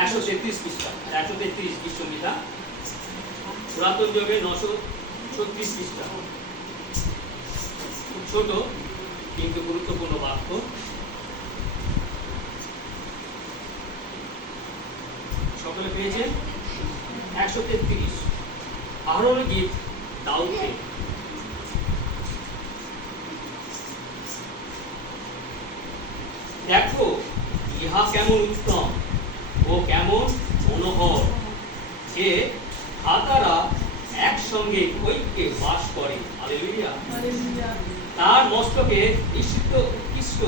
133 পৃষ্ঠা, 133 বিশ্বমিতা, পুরাতন যুগে 936 পৃষ্ঠা। খুব ছোট কিন্তু গুরুত্বপূর্ণ বাক্য। সকলে পেয়েছেন? 133 আরোহণের গীত দাউদের। দেখো ইহা কেমন উত্তম ও কেমন মনোহর যে ভাতারা একসঙ্গে ঐক্যে বাস করে। হালেলুয়া। তার মস্তকে নিষিদ্ধ উৎকৃষ্ট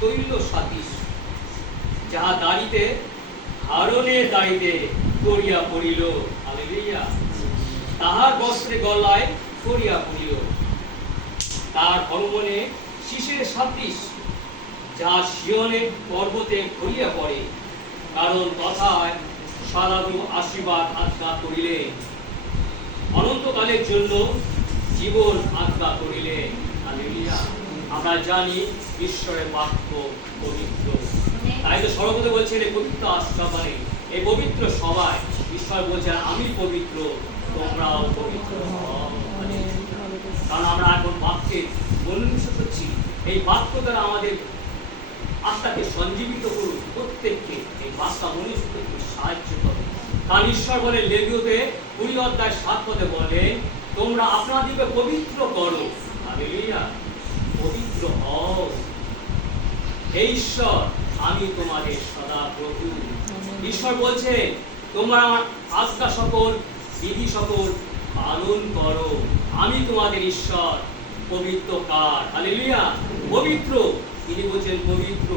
তৈল সাদৃশ, যাহা দাড়িতে আরোনের দাড়িতে করিয়া পড়িল। হালেলুয়া। তাহার বস্ত্রে গলায় করিয়া পড়িল। তার হরমোনে শীষের সাদৃশ, যা সিয়নে পর্বতে ঘুরিয়া পড়ে, কারণ তথায় সারাদু আশীর্বাদ আজ্ঞা করিলে, অনন্তকালের জন্য জীবন আজ্ঞা করিলে। হালেলুয়া। আমরা জানি ঈশ্বরের বাক্য পবিত্র, তাই তো সর্বদা বলছেন এই পবিত্র আশ্রবাণী, এই পবিত্র সভায় ঈশ্বর বলছেন আমি পবিত্র, তোমরাও পবিত্র হও। কারণ আমরা এখন বাক্যে মনোনিবেশ করছি, এই বাক্য দ্বারা আমাদের আত্মাকে সঞ্জীবিত করুন, প্রত্যেককে এই বাক্যা মনোনিবেশ করতে সাহায্য করে। কারণ ঈশ্বর বলে লেবীয়তে 20:7 বলে তোমরা আপনাদিকে পবিত্র করো। হালেলুয়া। পবিত্র হও। হে ঈশ্বর, আমি তোমাদের সদা প্রভু। ঈশ্বর বলছে তোমরা আমার আজ্ঞা সকল বিধি সকল পালন করো, আমি তোমাদের ঈশ্বর পবিত্র কার। হালেলুয়া। পবিত্র, তিনি বলছেন পবিত্র,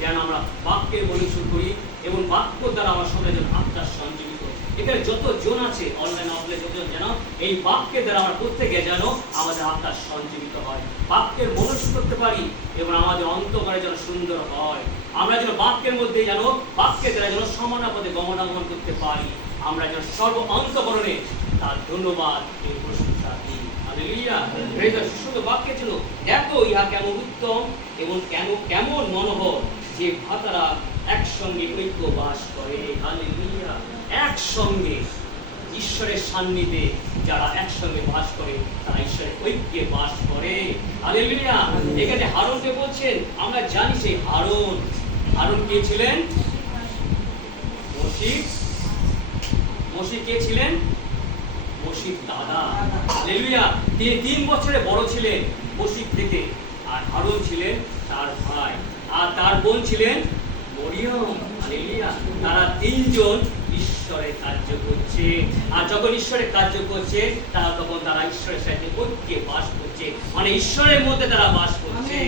যেন আমরা বাক্যের মনোনিবেশ করি এবং বাক্য দ্বারা আমার সঙ্গে যেন আত্মার সঞ্জীবিত। এখানে যতজন আছে অনলাইন অফলাইন যতজন, যেন এই বাক্যের দ্বারা আমরা প্রত্যেকে যেন আমাদের আত্মার সঞ্জীবিত হয়, বাক্যের মনোনিবেশ করতে পারি এবং আমাদের অন্তরে যেন সুন্দর হয়। আমরা যেন বাক্যের মধ্যে যেন বাক্যের দ্বারা যেন সমানাপদে গমনাগমন করতে পারি, আমরা যেন সর্ব অন্তঃকরণে তার ধন্যবাদ এবং প্রশংসা দিই। হালেলুয়া। প্রেরিত শুদ্ধ বাক্যের জন্য দেখো ইহা কেমন উত্তম এবং কেমন মনোহর যে ভাতারা একসঙ্গে ঐক্য বাস করে। হালেলুয়া। একসঙ্গে ঈশ্বরের সান্নিধ্যে যারা একসঙ্গে বাস করে তারা ঈশ্বরের ঐক্যে বাস করে। হালেলুয়া। এখানে হারুনকে বলছেন, আমরা জানি সেই হারুন কে ছিলেন? মোশে কে ছিলেন? মোশির দাদা। হালেলুয়া। তিনি 3 বছরে বড় ছিলেন মোশে থেকে, আর হারুন ছিলেন তার ভাই, আর তার বোন ছিলেন মরিয়ম। হালেলুয়া। তারা 3 জন ঈশ্বরের কার্য করছে, আর যখন ঈশ্বরের কার্য করছে তখন তারা ঈশ্বরের সাথে ঐক্যে বাস করছে, মানে ঈশ্বরের মধ্যে তারা বাস করছে।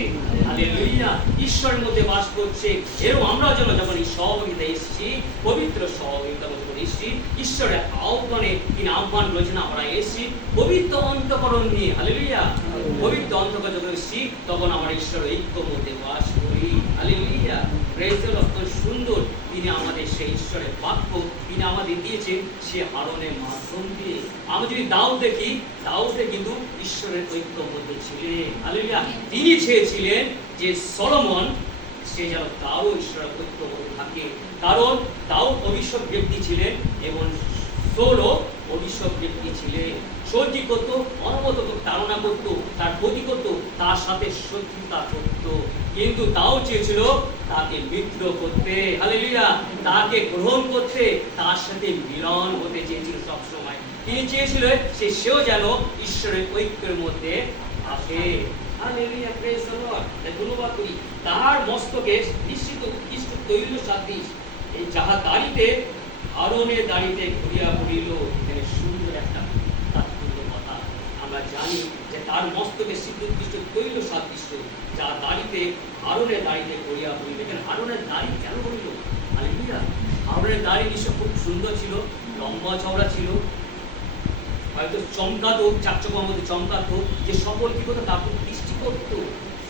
হালেলুয়া। ঈশ্বরের মধ্যে বাস করছে। এরকম আমরা যখন এই সহযোগিতা এসেছি, পবিত্র সহযোগিতা যখন এসেছি, ঈশ্বরের আহ্বানে তিনি আহ্বান করেছেন, আমরা এসেছি পবিত্র অন্তঃকরণ নিয়ে। হালেলুয়া। পবিত্র অন্তঃকরণ যখন এসেছি তখন আমরা ঈশ্বরের ঐক্যের মধ্যে বাস করি। হালেলুয়া। Praise the Lord. সুন্দর তিনি আমাদের সেই ঈশ্বরের বাক্য তিনি আমাদের দিয়েছেন সে হারনের মাধ্যম দিয়ে। আমরা যদি দাউদ দেখি, দাউদে কিন্তু ঈশ্বরের ঐক্যের মধ্যে ছিলেন। হালেলুয়া। তিনি চেয়েছিলেন যে সলোমন সে যেন তারও ঈশ্বরের ঐক্যের মধ্যে থাকে, কারণ দাউদ অভিষেক ব্যক্তি ছিলেন এবং সৌলও অভিষেক ব্যক্তি ছিলেন। সৌল কি করতো? অনবরত তাড়না করতো, তার ক্ষতি করতো, তার সাথে শত্রুতা করতো, কিন্তু তাও চেয়েছিল তাকে মিত্র করতে। হালেলুয়া। তাকে গ্রহণ করতে, তার সাথে মিলন হতে চেয়েছিল সবসময়। তিনি চেয়েছিল সেও যেন ঈশ্বরের ঐক্যের মধ্যে আসে। হালেলুয়া। Praise the Lord. ধন্যবাদ করি। তাহার মস্তকে নিশ্চিত উৎকৃষ্ট তৈল সাদৃশ, এই যাহা দাড়িতে আরোনের দাড়িতে ঘুরিয়া পড়িল। এখানে সুন্দর একটা তাৎপর্য কথা আমরা জানি যে তার মস্তকে উৎকৃষ্ট তৈল সাদৃশ্য, যা দাড়িতে আরোনের দাড়িতে ঘুরিয়া পড়িল। এখানে আরোনের দাড়ি কেন পড়িল? হালেলুয়া। আরোনের দাড়ি নিশ্চয় খুব সুন্দর ছিল, লম্বা চওড়া ছিল, হয়তো চমকাতো, চাকচকার মধ্যে চমকাতো, যে সকল কি করতো তার দৃষ্টি করতো।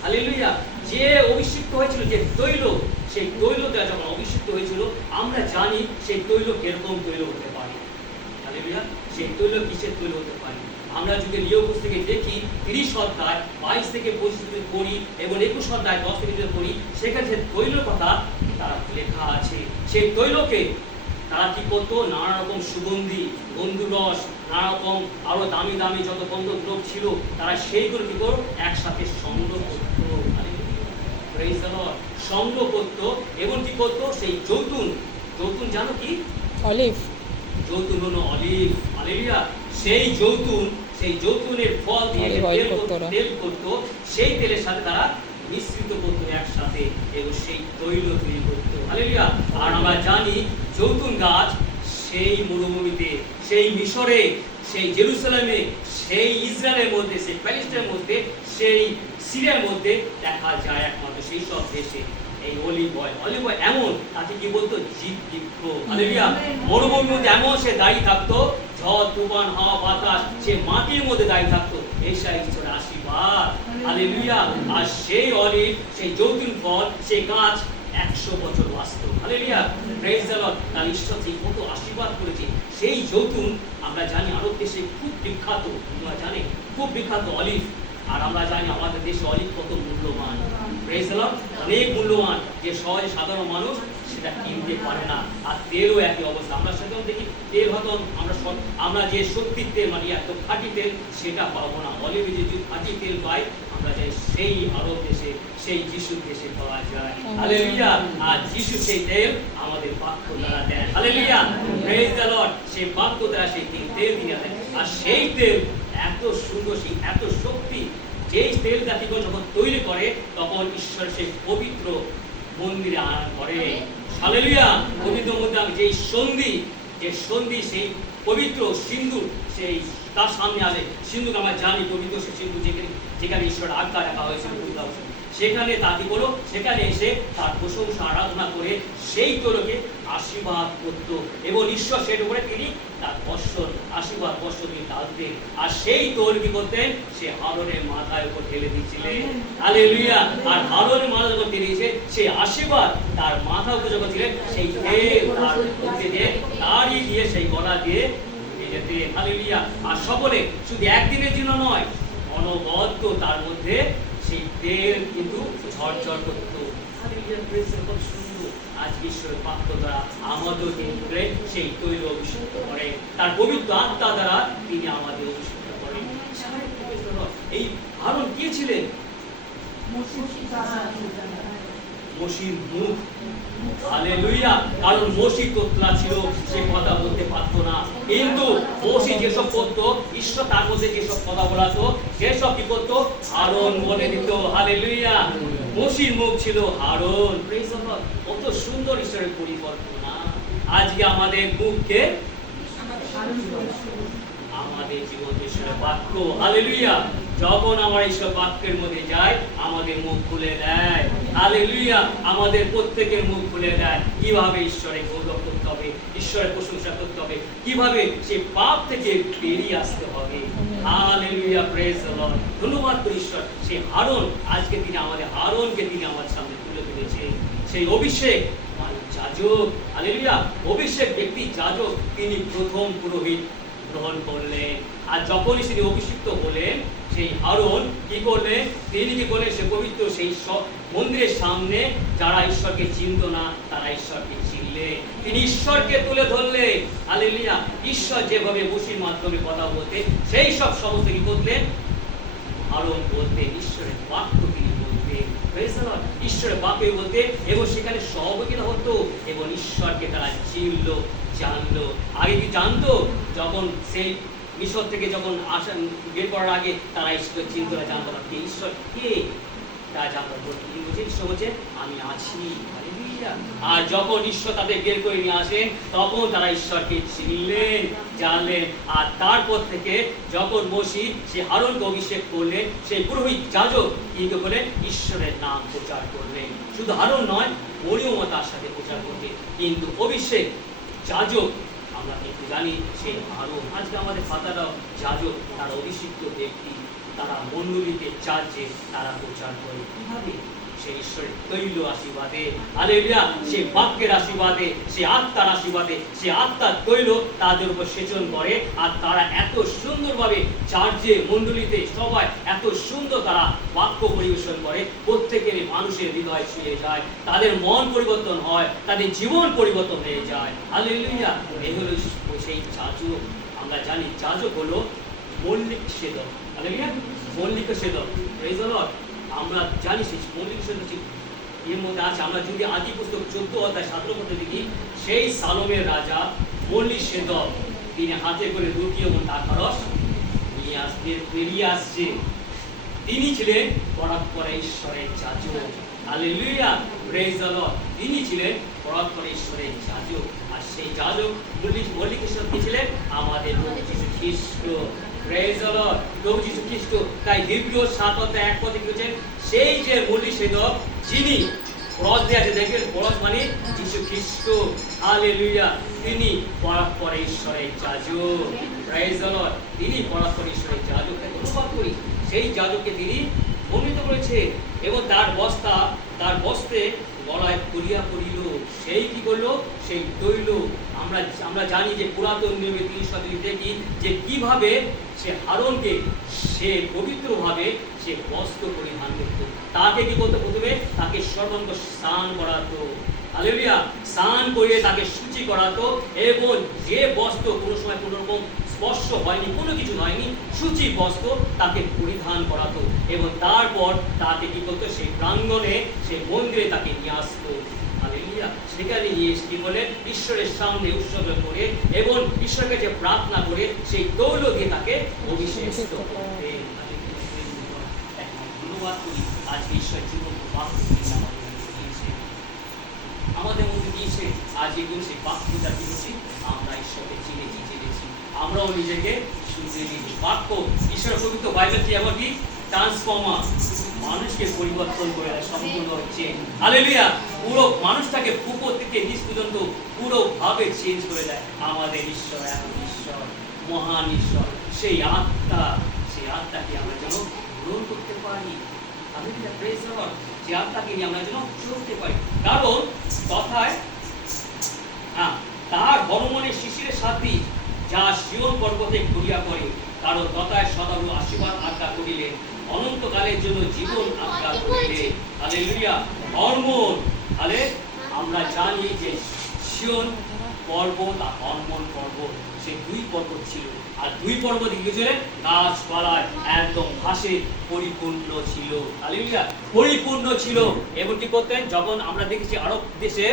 হালেলুয়া। যে অভিষিক্ত হয়েছিল, যে তৈল, সেই তৈল দেওয়া যখন অভিষিক্ত হয়েছিল, আমরা জানি সেই তৈল কিরকম তৈল হতে পারে। হালেলুয়া। সেই তৈল কিসের তৈল হতে পারে? আমরা যদি লিওপুস থেকে দেখি 30 অধ্যায় 22 থেকে 25 পড়ি এবং 21 অধ্যায় 10 থেকে পড়ি, সেখানে যে তৈল কথা তার লেখা আছে, সেই তৈলকে তারা কি করতো? নানা রকম সুগন্ধি, গন্ধরস, নানা রকম আরো দামি দামি যত গন্ধদ্রব্য ছিল, তারা সেইগুলো কি করতো? একসাথে সংগ্রহ করতো। Praise the Lord. সংগ্রহ করতো এবং কি করতো? সেই জৈতুন, জৈতুন জানো কি? অলিভ। জৈতুন হলো অলিভ। হালেলুয়া। সেই জৈতুন, সেই জৈতুনের ফল দিয়ে তেল করতো, সেই তেলের সাথে তারা মিশ্রিত করতো একসাথে এবং সেই তৈল তৈরি করতো। হালেলুয়া। আর আমরা জানি জৈতুন গাছ সেই মরুভূমিতে, সেই মিশরে, সেই জেরুসালেমে, সেই ইসরায়েলের মধ্যে, সেই প্যালেস্টাইনের মধ্যে, সেই সিরিয়ার মধ্যে দেখা যায় একমাত্র সেই সব দেশে। এই অলিভ অয়েল এমন, তাকে কি বলতো? জীববৃক্ষ। হালেলুয়া। মরুভূমির মধ্যে এমন সে দাঁড়িয়ে থাকতো, ঝড় তুফান হাওয়া বাতাস সে মাটির মধ্যে দাঁড়িয়ে থাকতো। এই ঈশ্বরের আশীর্বাদ। হালেলুয়া। আর সেই অলিভ, সেই জৈতুন ফল, সেই গাছ 100 বছর বাঁচত। হালেলুয়া। Praise the Lord. তার ঈশ্বর সেই কত আশীর্বাদ করেছে। সেই জৈতুন আমরা জানি আরব দেশে খুব বিখ্যাত, তোমরা জানে খুব বিখ্যাত অলিভ। আর আমরা জানি আমাদের দেশে অলিভ কত মূল্যবান। Praise the Lord. অনেক মূল্যবান, যে সহজে সাধারণ মানুষ সেটা কিনতে পারে না। আর তেলও একই অবস্থা। আমরা সেটাও দেখি তেল হয়তো আমরা যে সত্যির তেল মানে এত খাঁটি তেল সেটা পাবো না। অলিভে যে খাঁটি তেল পাই আমরা যাই সেই আরব দেশে, সেই যিশুর দেশে পাওয়া যায়। হালেলুয়া। আর যিশু সেই তেল আমাদের বাক্য দ্বারা দেন। হালেলুয়া। Praise the Lord. সেই বাক্য দ্বারা সেই তেল দিয়ে দেন। আর সেই তেল এত সুন্দর, সেই এত শক্তি, যেই তেল জাতি যখন তৈরি করে তখন ঈশ্বর সেই পবিত্র মন্দিরে আনা করে। হালেলুয়া। পবিত্র মধ্যে যে সন্ধি সেই পবিত্র সিন্দুর, সেই তার সামনে আসে সিন্ধুকে আমরা জানি পবিত্র সেই সিন্ধু, যেখানে ঈশ্বরের আজ্ঞা রাখা হয়েছিল, সেখানে তাকে করো, সেখানে এসে তার প্রশংসা আরাধনা করে সেই তৈলকে আশীর্বাদ করত এবং ঈশ্বর সেটা উপরে তিনি তার বর্ষণ, আশীর্বাদ বর্ষণ তিনি ঢালতেন। আর সেই তৈল কি করতেন? সে হারনের মাথায় উপর ঢেলে দিয়েছিলেন। হালেলুয়া। আর হারনের মাথা যখন দিয়েছে সেই আশীর্বাদ তার মাথার উপর যখন ছিলেন, সেই তেল তার মধ্যে দিয়ে তারই দিয়ে সেই গলা দিয়ে যেতেন। হালেলুয়া। আর সকলে শুধু একদিনের জন্য নয়, অনবদ্য তার মধ্যে সেই তেল কিন্তু ঝরঝর করতো। আজকে ঈশ্বরের বাক্য দ্বারা আমাদের কিন্তু সেই তৈল অভিষিক্ত করেন, তার পবিত্র আত্মা দ্বারা তিনি আমাদের অভিষিক্ত করেন। এই হারুন কে ছিলেন? মসির মুখ। হালেলুয়া। কারণ মসি তোতলা ছিল, সে কথা বলতে পারতো না, কিন্তু মসি যেসব করতো, ঈশ্বর তার মধ্যে যেসব কথা বলাতো সেসব কি করতো? হারুন বলে দিত। হালেলুয়া। মসির মুখ ছিল হারুন। Praise the Lord. কত সুন্দর ঈশ্বরের পরিকল্পনা। আজকে আমাদের মুখকে আমাদের জীবন ঈশ্বরের বাক্য। হালেলুয়া। যখন আমরা ঈশ্বর বাক্যের মধ্যে যাই আমাদের মুখ খুলে দেয়। হালেলুয়া। আমাদের প্রত্যেকের মুখ খুলে দেয় কিভাবে ঈশ্বরের গৌরব করতে হবে, ঈশ্বরের প্রশংসা করতে হবে, কিভাবে সেই পাপ থেকে বেরিয়ে আসতে হবে। হালেলুয়া। Praise the Lord. ধন্যবাদ করি ঈশ্বর। সেই হারুন, আজকে তিনি আমাদের হারুনকে তিনি আমার সামনে তুলে ধরেছে। সেই অভিষেক যাজক। হালেলুয়া। অভিষেক ব্যক্তি যাজক, তিনি প্রথম পুরোহিত গ্রহণ করলেন। আর যখনই তিনি অভিষিক্ত হলেন, সেই হারুন কি করলেন? তিনি কি করলেন? সে পবিত্র সেই মন্দিরের সামনে যারা ঈশ্বরকে চিনত না তারা ঈশ্বরকে চিনলেন। তিনি ঈশ্বরকে তুলে ধরলেন। হালেলুয়া। ঈশ্বর যেভাবে মসির মাধ্যমে কথা বলতে, সেই সব সমস্ত কি করলেন? হারুন বলতেন, ঈশ্বরের বাক্য তিনি বলতেন। Praise the Lord. ঈশ্বরের বাক্য বলতে এবং সেখানে সহযোগিতা হতো এবং ঈশ্বরকে তারা চিনলো, জানলো। আগে কি জানতো? যখন সেই মিশর থেকে যখন আসেন বের করার আগে তারা ঈশ্বর চিনত না, জানতো না কে ঈশ্বর, কে তারা জানতো। ঈশ্বর বলছে আমি আছি। আর যখন ঈশ্বর তাদের বের করে নিয়ে আসেন তখন তারা ঈশ্বরকে চিনলেন, জানলেন। আর তারপর থেকে যখন মসি সে হারুনকে অভিষেক করলেন, সেই পুরোহিত যাজক কিন্তু বলে ঈশ্বরের নাম প্রচার করলেন। শুধু হারুন নয়, মরিয়মও তার সাথে প্রচার করবে। কিন্তু অভিষেক যাজক আমরা কিন্তু জানি সেই হারুন। আজকে আমাদের ফাদাররাও যাজক, তারা অভিষিক্ত ব্যক্তি, তারা মণ্ডলীকে চার্চে তারা প্রচার করে। কিভাবে? সেই ঈশ্বরের তৈল আশীর্বাদে, হালেলুয়া, সেই বাক্যের আশীর্বাদে, সেই আত্মার আশীর্বাদে, সেই আত্মার তৈল তাদের উপর সেচন করে। আর তারা এত সুন্দরভাবে চার্চে মণ্ডলীতে সবাই এত সুন্দর তারা বাক্য পরিবেশন করে, প্রত্যেকের মানুষের হৃদয় ছুঁয়ে যায়, তাদের মন পরিবর্তন হয়, তাদের জীবন পরিবর্তন হয়ে যায়। হালেলুয়া। এই হলো সেই যাজক। আমরা জানি যাজক হলো মৌলিক সেদক। হালেলুয়া, মৌলিক সেদক। Praise the Lord. আমরা জানি সেই মৌলিক সেদক এর মধ্যে আছে। আমরা যদি আদি পুস্তক 14 অধ্যায় 17 পদে দেখি, সেই সালোমের রাজা মৌলিক সেদক তিনি হাতে করে রুটি এবং দ্রাক্ষারস নিয়ে বেরিয়ে আসছে। তিনি ছিলেন পরাৎপর ঈশ্বরের যাজক। Hallelujah, praise the Lord. তিনি ছিলেন পরাৎপর ঈশ্বরের যাজক। আর সেই যাজক মৌলিক ঈশ্বর কে ছিলেন? আমাদের প্রভু যীশু খ্রিস্ট। প্রেজ দ্য লর্ড, প্রভু যীশু খ্রিস্ট। তাই হিব্রু 7 অধ্যায় 1 পদে বলেছেন, সেই যে মৌলিক সেদক যিনি ক্রস দিয়ে আছে, দেখবেন ক্রস মানে যীশু খ্রিস্ট। হালেলুয়া, তিনি পরাৎপর ঈশ্বরের যাজক। প্রেজ দ্য লর্ড, তিনি পরাৎপর ঈশ্বরের যাজক। ধন্যবাদ করি সেই যাজককে তিনি মনোনীত করেছেন এবং তার বস্ত্রে গলায় পরিয়া পড়িল। সেই কি করলো? সেই তৈল। আমরা জানি যে পুরাতন নিয়মে 30 শতাংশ দেখি যে কিভাবে সে আরনকে সে পবিত্রভাবে সে বস্ত্র পরিধান করত। তাকে কি করতো? প্রথমে তাকে সর্বাঙ্গ স্নান করাতো। হালেলুয়া, স্নান করিয়ে তাকে শুচি করাতো এবং যে বস্ত্র কোনো সময় কোনো রকম স্পর্শ হয়নি, কোনো কিছু হয়নি, শুচি বস্ত্র তাকে পরিধান করাতো এবং তারপর তাকে কি করতো? সেই প্রাঙ্গণে, সেই মন্দিরে তাকে নিয়ে আসতো। হালেলুয়া, সেখানে নিয়ে এসে কি বলে? ঈশ্বরের সামনে উৎসর্গ করে এবং ঈশ্বরের কাছে প্রার্থনা করে সেই তৈল দিয়ে তাকে অভিষেক করতেন। ধন্যবাদ করি আজকে ঈশ্বর জীবন বাক্য আমাদের মধ্যে দিয়েছে। আজ এগুলো সেই বাক্যটা দিয়েছি, আমরা ঈশ্বরকে চিনেছি। আমরাও নিজেকে শুধরে নিই। বাক্য ঈশ্বরের পবিত্র বাইবেলটি এমন কি ট্রান্সফর্মার, মানুষকে পরিবর্তন করে দেয় সম্পূর্ণ হচ্ছে। হালেলুয়া, পুরো মানুষটাকে উপর থেকে নিচ পর্যন্ত পুরোভাবে চেঞ্জ করে দেয় আমাদের ঈশ্বর। এমন ঈশ্বর, মহান ঈশ্বর, সেই আত্মাকে আমরা যেন গ্রহণ করতে পারি। Hallelujah, praise the Lord. যে আত্মাকে নিয়ে আমরা যেন চলতে পারি। কারণ কথায় তার বর্মণের শিশিরের সাথী যা সিয়ন পর্বতে ঘুরিয়া পড়ে, কারণ তথায় সদারু আশীর্বাদ আজ্ঞা করিলেন, অনন্তকালের জন্য জীবন আজ্ঞা করিলেন। Hallelujah, hormone. তাহলে আমরা জানি যে সিয়ন পর্বত আর হরমোন পর্বত, সে দুই পর্বত ছিল। আর দুই পর্বত কি ছিল? গাছপালায় একদম ঘাসে পরিপূর্ণ ছিল। হালেলুয়া, পরিপূর্ণ ছিল। এবং কি করতেন? যখন আমরা দেখেছি আরব দেশে,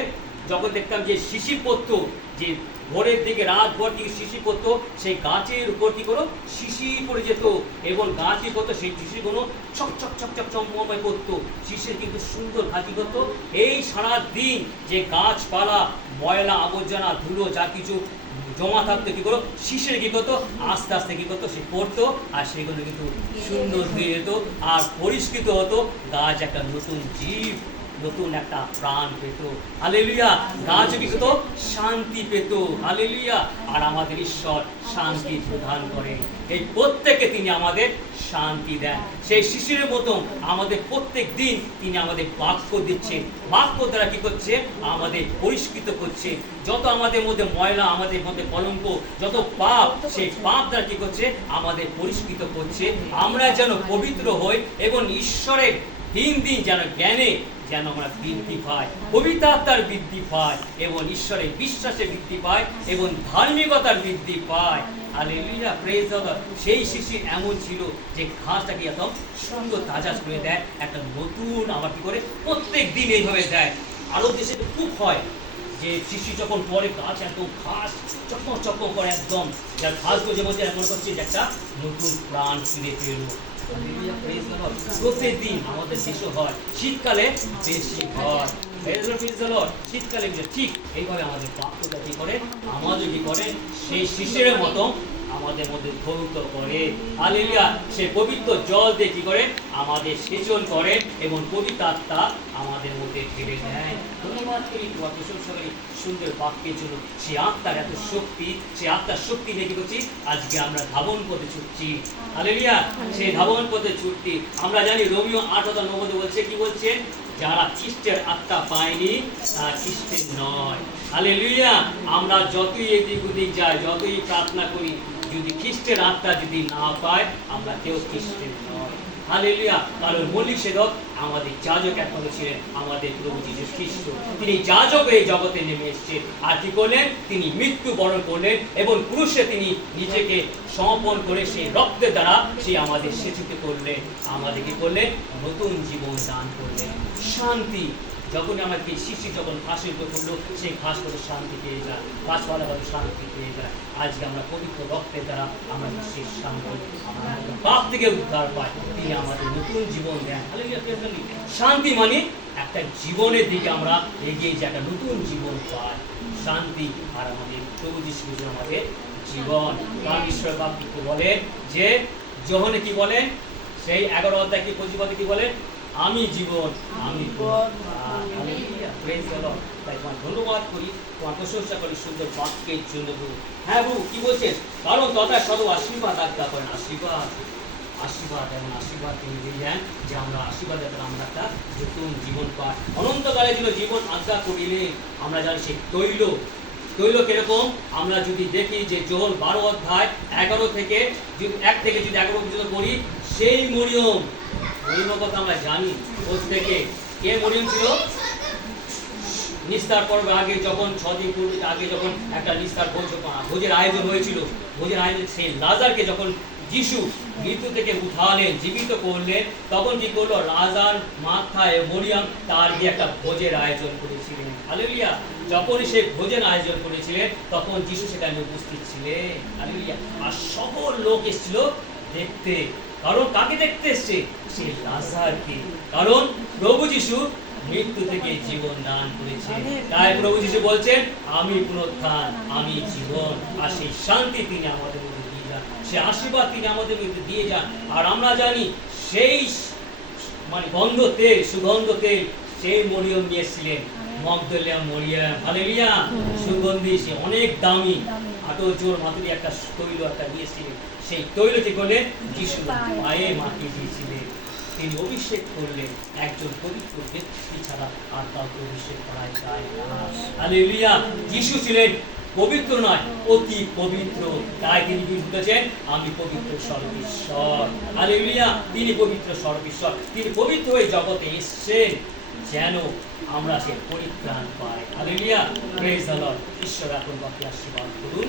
যখন দেখতাম যে শিশির পড়তো, যে ভোরের দিকে রাত ভোর দিকে শিশির পড়তো, সেই গাছের উপর কি করো? শিশির পড়ে যেত এবং গাছ কি করতো? সেই শিশিরগুলো চকচক চকচক চমকময় করতো। শিশির কিন্তু সুন্দর ঘাটি করতো। এই সারা দিন যে গাছপালা, ময়লা আবর্জনা, ধুলো যা কিছু জমা থাকতো, কি করো? শিশির কি করতো? আস্তে আস্তে কি করতো? সে পড়তো আর সেগুলো কিন্তু সুন্দর হয়ে যেত আর পরিষ্কৃত হতো। গাছ একটা নতুন জীব, নতুন একটা প্রাণ পেত। হালেলুয়া, গাছ কি পেত? শান্তি পেত। হালেলুয়া, আর আমাদের ঈশ্বর শান্তি প্রদান করে। এই প্রত্যেকে তিনি আমাদের শান্তি দেন। সেই শিশিরের মতো আমাদের প্রত্যেক দিন তিনি আমাদের বাক্য দিচ্ছেন। বাক্য দ্বারা কি করছে? আমাদের পরিষ্কৃত করছে। যত আমাদের মধ্যে ময়লা, আমাদের মধ্যে কলঙ্ক, যত পাপ, সেই পাপ দ্বারা কি করছে? আমাদের পরিষ্কৃত করছে। আমরা যেন পবিত্র হই এবং ঈশ্বরের দিন দিন যেন জ্ঞানে যেন আমরা বৃদ্ধি পাই, পবিত্র আত্মার বৃদ্ধি পাই এবং ঈশ্বরের বিশ্বাসে বৃদ্ধি পাই এবং ধার্মিকতার বৃদ্ধি পাই। Hallelujah, praise the Lord. সেই শিশির এমন ছিল যে ঘাসটাকে এত সুন্দর তাজা করে দেয়, একটা নতুন আবার কি করে প্রত্যেক দিন এইভাবে দেয়। আরো দেশে খুব হয় যে শিশির যখন পরে গাছ একদম ঘাস চকমক চকমক করে, একদম যার ঘাসগুলো যে মধ্যে এমন করছে যে একটা নতুন প্রাণ ফিরে পেল। প্রত্যেকদিন আমাদের দেশে হয়, শীতকালে বেশি হয়। শীতকালে ঠিক এইভাবে আমাদের বাক্যটা কি করে? আমাদের কি করে? সেই শিশিরের মতো আমাদের মধ্যে ধৌত করে। হালেলুয়া, সে পবিত্র জল দিয়ে কি করে? আমাদের সেচন করে এবং পবিত্র আত্মা আমাদের মধ্যে ফেলে দেয়। ধন্যবাদ করি তোমার প্রশংসা করি সুন্দর বাক্যের জন্য। সে আত্মার এত শক্তি, সে আত্মার শক্তি নিয়ে কি করছি? আজকে আমরা ধাবন পথে ছুটছি। হালেলুয়া, সেই ধাবন পথে ছুটছি। আমরা জানি রোমিও 8:9 বলছে, কি বলছে? যারা খ্রিস্টের আত্মা পায়নি তারা খ্রিস্টের নয়। হালেলুয়া। আমরা যতই এদিক ওদিক যাই, যতই প্রার্থনা করি, যদি খ্রিস্টের আত্মা যদি না পায়, আমরা কেউ খ্রিস্টের নয়। হালেলুয়া। কারণ মৌলিক সেবক আমাদের যাজক একমাত্র ছিলেন আমাদের প্রভু যীশু খ্রিস্ট। তিনি যাজক এই জগতে নেমে এসেছেন। আর কি করলেন? তিনি মৃত্যু বরণ করলেন এবং ক্রুশে তিনি নিজেকে সমর্পণ করে সেই রক্তের দ্বারা সে আমাদের সেচিত করলেন, আমাদের কি করলেন? নতুন জীবন দান করলেন। শান্তি। যখন আমাকে শিশু যখন ঘাসের উপর পড়লো, সেই ঘাস করে শান্তি পেয়ে যায়, গাছপালা ভাবে শান্তি পেয়ে যায়। আজকে আমরা পবিত্র রক্তের দ্বারা আমরা সেই শান্তি, আমরা পাপ থেকে উদ্ধার পাই, তিনি আমাদের নতুন জীবন দেন। শান্তি মানে একটা জীবনের দিকে আমরা এগিয়ে যাই, একটা নতুন জীবন পাই। শান্তি আর আমাদের প্রভু যীশু খ্রিস্ট আমাদের জীবন। ঈশ্বর বাক্য বলেন যে যোহনে কি বলেন, সেই 11 অধ্যায় কি 25 পদে কি বলেন? আমি জীবন, আমি তাই তোমার ধন্যবাদ করি, তোমার প্রশংসা করি সুন্দর বাক্যের জন্য। হ্যাঁ প্রভু কি বলছেন? কারণ তথা সর্ব আশীর্বাদ আজ্ঞা করেন। আশীর্বাদ, আশীর্বাদ এমন আশীর্বাদ তিনি দিলেন যে আমরা আশীর্বাদের দ্বারা আমরা একটা নতুন জীবন পাই। অনন্তকালের জন্য জীবন আজ্ঞা করিলে আমরা জানি সেই তৈল কিরকম? আমরা যদি দেখি যে যোহন 12 অধ্যায় 11 থেকে 1 থেকে যদি 11 পর্যন্ত পড়ি, সেই মরিয়মের কথা আমরা জানি। প্রত্যেকে কে মরিয়ম ছিল? নিস্তার পর্বে আগে যখন 6 দিন পূর্বে আগে যখন একটা নিস্তার ভোজের আয়োজন হয়েছিল, ভোজের আয়োজন সেই লাজারকে যখন যিশু মৃত্যু থেকে উঠালেন, জীবিত করলেন, তখন কি করলো? রাজার মাথায় মরিয়ম তার দিয়ে একটা ভোজের আয়োজন করেছিলেন। হালেলুয়া। যখনই সে ভোজের আয়োজন করেছিলেন তখন যিশু সেখানে উপস্থিত ছিলেন। হালেলুয়া। আর সকল লোক এসেছিল দেখতে। কারণ কাকে দেখতে এসছে? সেই লাজারকে। কারণ প্রভু যিশু মৃত্যু থেকে জীবন দান করেছে। তাই প্রভু যিশু বলছেন আমি পুনরুত্থান, আমি জীবন। আর সেই শান্তি তিনি আমাদের মধ্যে দিয়ে যান, সেই আশীর্বাদ তিনি আমাদের মধ্যে দিয়ে যান। আর আমরা জানি সেই মানে সুগন্ধ তেল সেই মরিয়ম নিয়েছিলেন, মগদলিয়া মরিয়ম। হালেলুয়া। সুগন্ধি, সে অনেক দামি 8 জোর মাতুরি একটা তৈল একটা দিয়েছিলেন। সেই তৈল কি করলেন? যিশু পায়ে মাখিয়ে দিয়েছিলেন। তিনি অভিষেক করলেন। একজন পবিত্র ব্যক্তি ছাড়া আর কাউকে অভিষেক করাই যায় না। হালেলুয়া। যিশু ছিলেন পবিত্র নয়, অতি পবিত্র। তাই তিনি বলেছেন আমি পবিত্র সর্বেশ্বর। হালেলুয়া। তিনি পবিত্র সর্বেশ্বর। তিনি পবিত্র হয়ে জগতে এসেছেন যেন আমরা সে পরিত্রাণ পাই। হালেলুয়া। Praise the Lord. ঈশ্বর এখন বাকি আশীর্বাদ করুন।